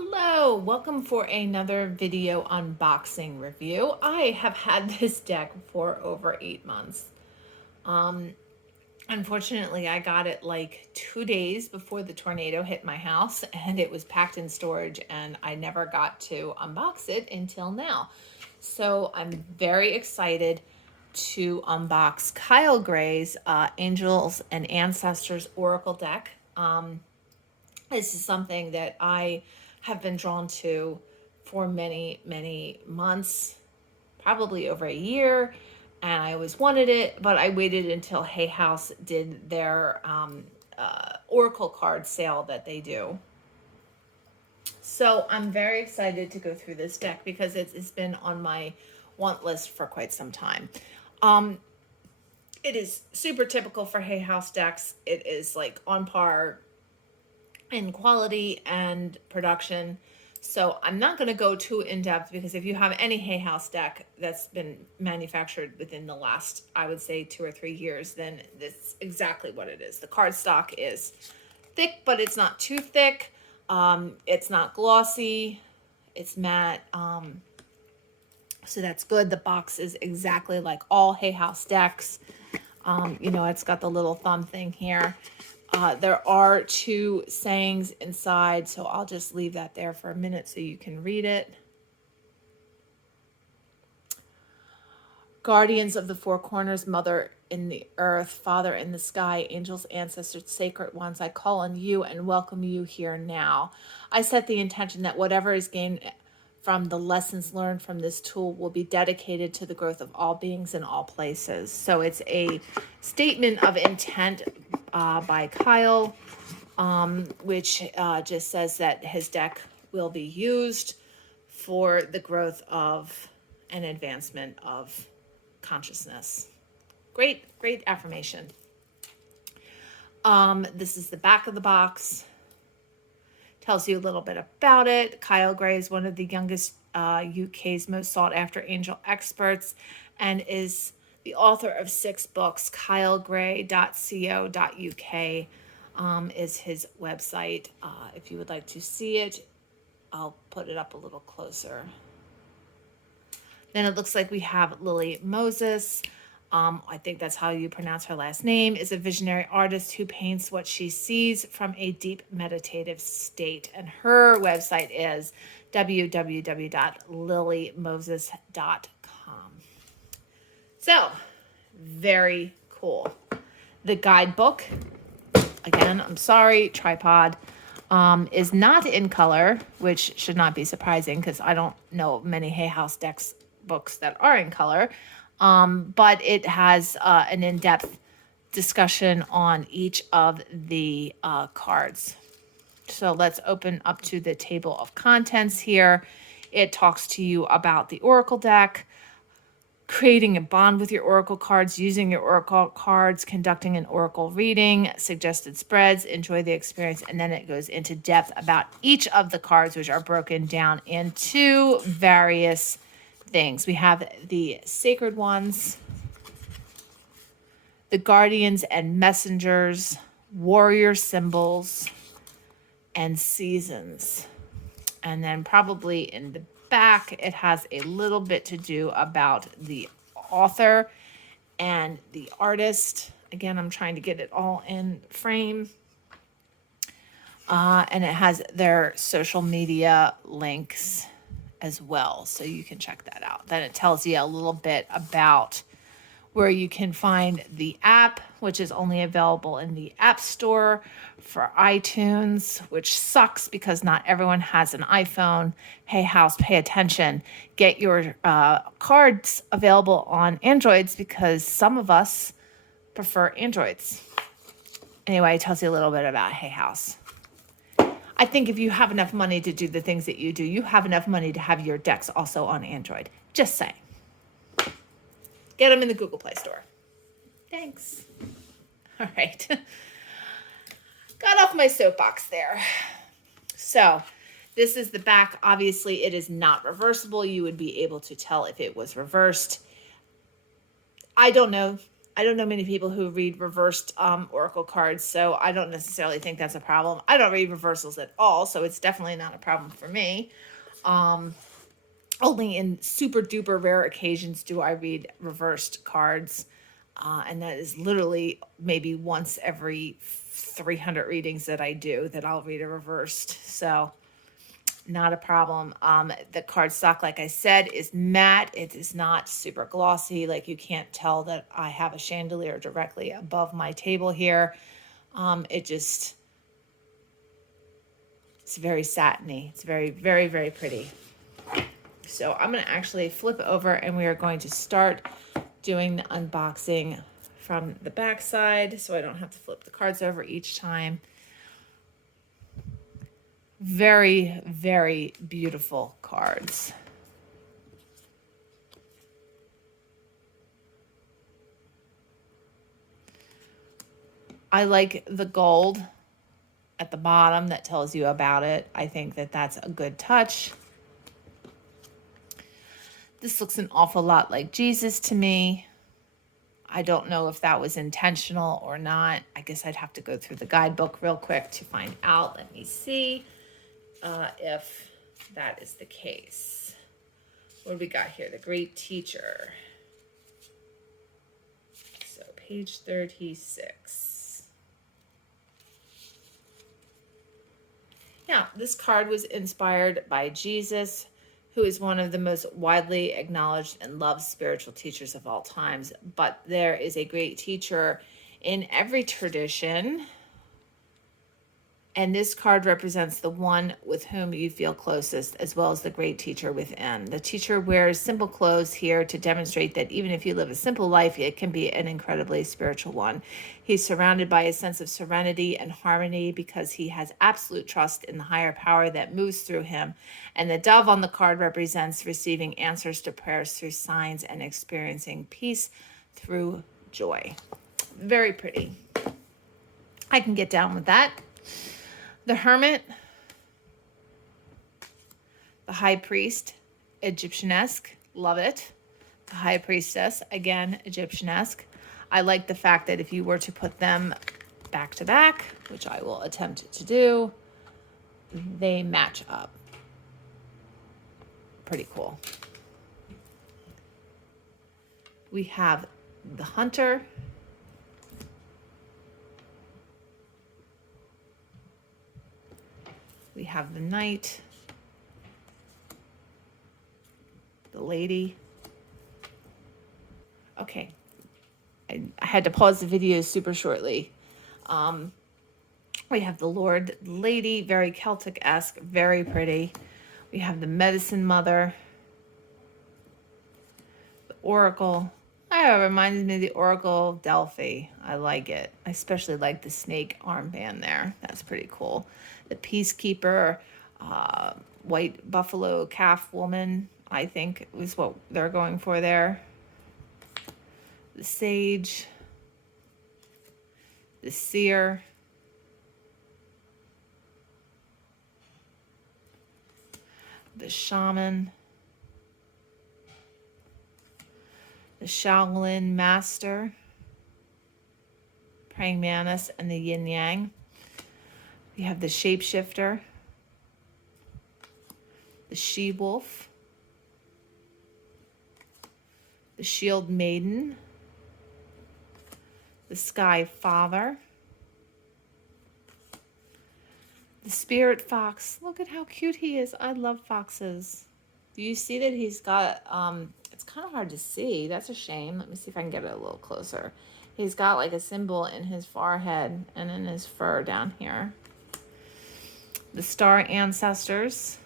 Hello, welcome for another video unboxing review. I have had this deck for over 8 months. Um, Unfortunately, I got it like 2 days before the tornado hit my house and it was packed in storage and I never got to unbox it until now. So I'm very excited to unbox Kyle Gray's Angels and Ancestors Oracle deck. This is something that I have been drawn to for many, many months, probably over a year. And I always wanted it, but I waited until Hay House did their Oracle card sale that they do. So I'm very excited to go through this deck because it's been on my want list for quite some time. It is super typical for Hay House decks. It is like on par in quality and production. So I'm not going to go too in depth because if you have any Hay House deck that's been manufactured within the last, I would say 2 or 3 years, then that's exactly what it is. The cardstock is thick, but it's not too thick. It's not glossy. It's matte. So that's good. The box is exactly like all Hay House decks. It's got the little thumb thing here. There are 2 sayings inside, so I'll just leave that there for a minute so you can read it. Guardians of the 4 corners, Mother in the earth, Father in the sky, angels, ancestors, sacred ones, I call on you and welcome you here now. I set the intention that whatever is gained from the lessons learned from this tool will be dedicated to the growth of all beings in all places. So it's a statement of intent by Kyle, which just says that his deck will be used for the growth of and advancement of consciousness. Great affirmation. This is the back of the box. Tells you a little bit about it. Kyle Gray is one of the youngest UK's most sought after angel experts and is the author of 6 books. KyleGray.co.uk is his website. If you would like to see it, I'll put it up a little closer. Then it looks like we have Lily Moses. I think that's how you pronounce her last name, is a visionary artist who paints what she sees from a deep meditative state. And her website is www.lilymoses.com. So, very cool. The guidebook, again, I'm sorry, tripod, is not in color, which should not be surprising because I don't know many Hay House decks books that are in color. But it has an in-depth discussion on each of the cards. So let's open up to the table of contents here. It talks to you about the Oracle deck, creating a bond with your Oracle cards, using your Oracle cards, conducting an Oracle reading, suggested spreads, enjoy the experience, and then it goes into depth about each of the cards, which are broken down into various things. We have the sacred ones, the guardians and messengers, warrior symbols, and seasons. And then probably in the back, it has a little bit to do about the author and the artist. Again, I'm trying to get it all in frame. And it has their social media links as well, so you can check that out. Then it tells you a little bit about where you can find the app, which is only available in the App Store for iTunes, which sucks because not everyone has an iPhone. Hey House, pay attention. Get your cards available on Androids because some of us prefer Androids. Anyway, it tells you a little bit about Hay House. I think if you have enough money to do the things that you do, you have enough money to have your decks also on Android. Just saying. Get them in the Google Play Store. Thanks. All right. Got off my soapbox there. So this is the back. Obviously, it is not reversible. You would be able to tell if it was reversed. I don't know. I don't know many people who read reversed oracle cards, so I don't necessarily think that's a problem. I don't read reversals at all, so it's definitely not a problem for me. Only in super duper rare occasions do I read reversed cards. And that is literally maybe once every 300 readings that I do that I'll read a reversed. So not a problem. The cardstock, like I said, is matte. It is not super glossy. Like you can't tell that I have a chandelier directly above my table here. It's very satiny. It's very, very, very pretty. So I'm going to actually flip over and we are going to start doing the unboxing from the back side so I don't have to flip the cards over each time. Very, very beautiful cards. I like the gold at the bottom that tells you about it. I think that that's a good touch. This looks an awful lot like Jesus to me. I don't know if that was intentional or not. I guess I'd have to go through the guidebook real quick to find out. Let me see if that is the case. What do we got here? The great teacher. So page 36. Yeah, this card was inspired by Jesus, who is one of the most widely acknowledged and loved spiritual teachers of all times. But there is a great teacher in every tradition. And this card represents the one with whom you feel closest, as well as the great teacher within. The teacher wears simple clothes here to demonstrate that even if you live a simple life, it can be an incredibly spiritual one. He's surrounded by a sense of serenity and harmony because he has absolute trust in the higher power that moves through him. And the dove on the card represents receiving answers to prayers through signs and experiencing peace through joy. Very pretty. I can get down with that. The Hermit, the High Priest, Egyptian-esque, love it. The High Priestess, again, Egyptian-esque. I like the fact that if you were to put them back to back, which I will attempt to do, they match up. Pretty cool. We have the Hunter, we have the Knight, the Lady. Okay, I had to pause the video super shortly. We have the Lord, Lady, very Celtic-esque, very pretty. We have the Medicine Mother, the Oracle. Oh, it reminds me of the Oracle of Delphi. I like it. I especially like the snake armband there. That's pretty cool. The Peacekeeper, white buffalo calf woman, I think is what they're going for there. The Sage, the Seer, the Shaman, the Shaolin Master, Praying Mantis, and the Yin Yang. We have the Shapeshifter, the She-Wolf, the Shield Maiden, the Sky Father, the Spirit Fox. Look at how cute he is. I love foxes. Do you see that he's got, it's kind of hard to see. That's a shame. Let me see if I can get it a little closer. He's got like a symbol in his forehead and in his fur down here. The Star Ancestors,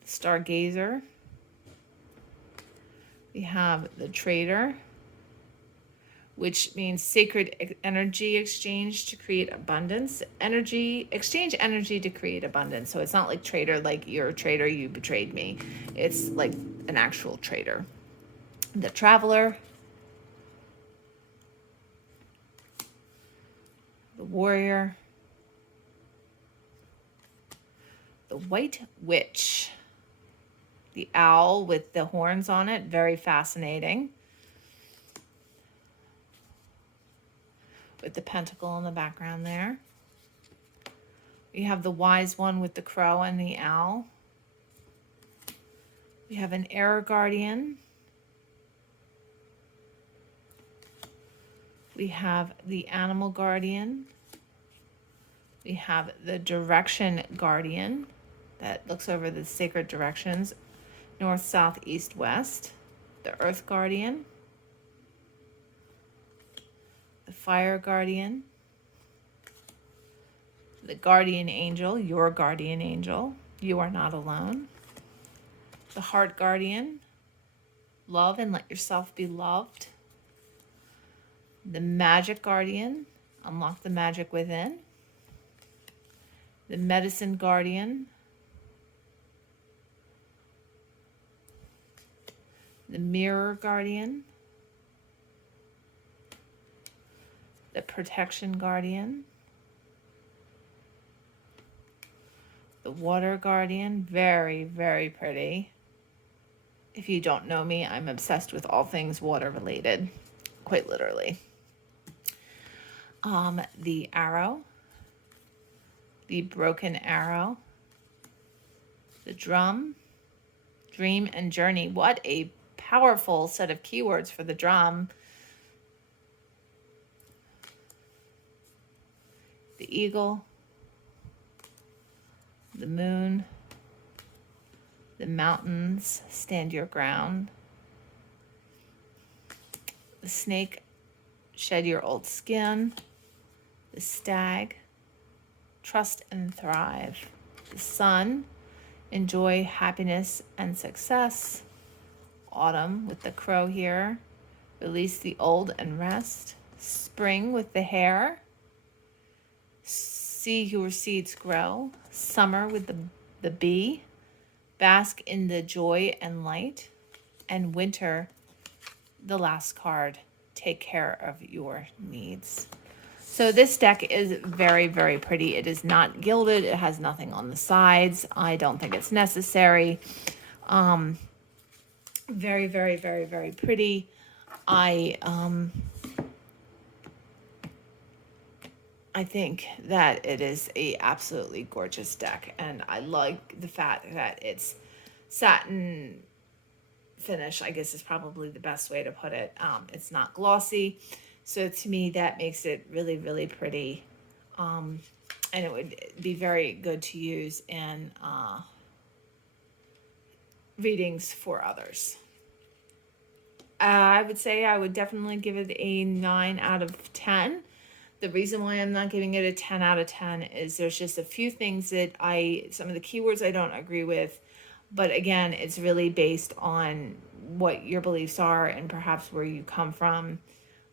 the Stargazer. We have the Trader, which means sacred energy exchange to create abundance. Exchange energy to create abundance. So it's not like trader, like you're a traitor, you betrayed me. It's like an actual trader. The Traveler, the Warrior, the White Witch, the owl with the horns on it, very fascinating. with the pentacle in the background there. We have the wise one with the crow and the owl. We have an error guardian. We have the animal guardian. We have the direction guardian that looks over the sacred directions, north, south, east, west. The earth guardian. The fire guardian. The guardian angel, your guardian angel. You are not alone. The heart guardian. Love and let yourself be loved. The magic guardian. Unlock the magic within. The medicine guardian. The mirror guardian. The protection guardian. The water guardian, very, very pretty. If you don't know me, I'm obsessed with all things water related, quite literally. The arrow, the broken arrow, the drum, dream, and journey. What a powerful set of keywords for the drum. The eagle, the moon, the mountains, stand your ground. The snake, shed your old skin. The stag, trust and thrive. The sun, enjoy happiness and success. Autumn with the crow here, release the old and rest. Spring with the hare, see your seeds grow. Summer with the bee, bask in the joy and light. And winter, the last card, take care of your needs. So this deck is very, very pretty. It is not gilded. It has nothing on the sides. I don't think it's necessary. Very, very, very, very pretty. I think that it is a absolutely gorgeous deck, and I like the fact that it's satin finish, I guess is probably the best way to put it. It's not glossy, so to me that makes it really, really pretty, and it would be very good to use in readings for others. I would say I would definitely give it a 9 out of 10. The reason why I'm not giving it a 10 out of 10 is there's just a few things that some of the keywords I don't agree with. But again, it's really based on what your beliefs are and perhaps where you come from.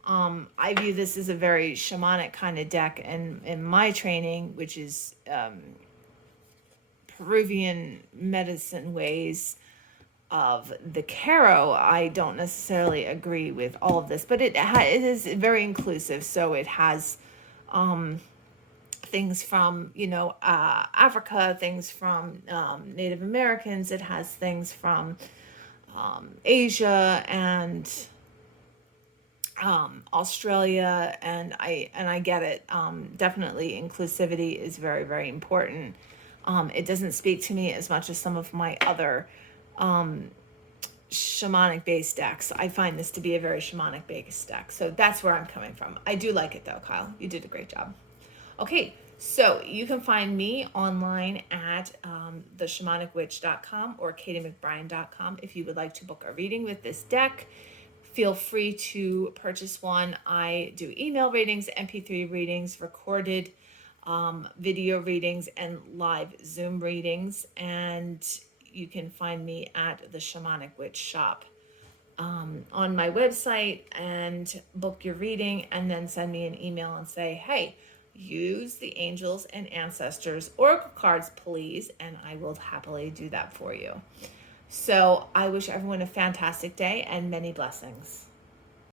I view this as a very shamanic kind of deck, and in my training, which is Peruvian medicine ways of the Caro, I don't necessarily agree with all of this, but it is very inclusive. So it has things from, Africa, things from Native Americans. It has things from Asia and Australia, and I get it. Definitely inclusivity is very, very important. It doesn't speak to me as much as some of my other shamanic based decks. I find this to be a very shamanic based deck. So that's where I'm coming from. I do like it though, Kyle. You did a great job. Okay, so you can find me online at theshamanicwitch.com or katiemcbrien.com if you would like to book a reading with this deck. Feel free to purchase one. I do email readings, MP3 readings, recorded video readings, and live Zoom readings. And you can find me at the Shamanic Witch Shop on my website, and book your reading, and then send me an email and say, hey, use the angels and ancestors oracle cards, please, and I will happily do that for you. So I wish everyone a fantastic day and many blessings.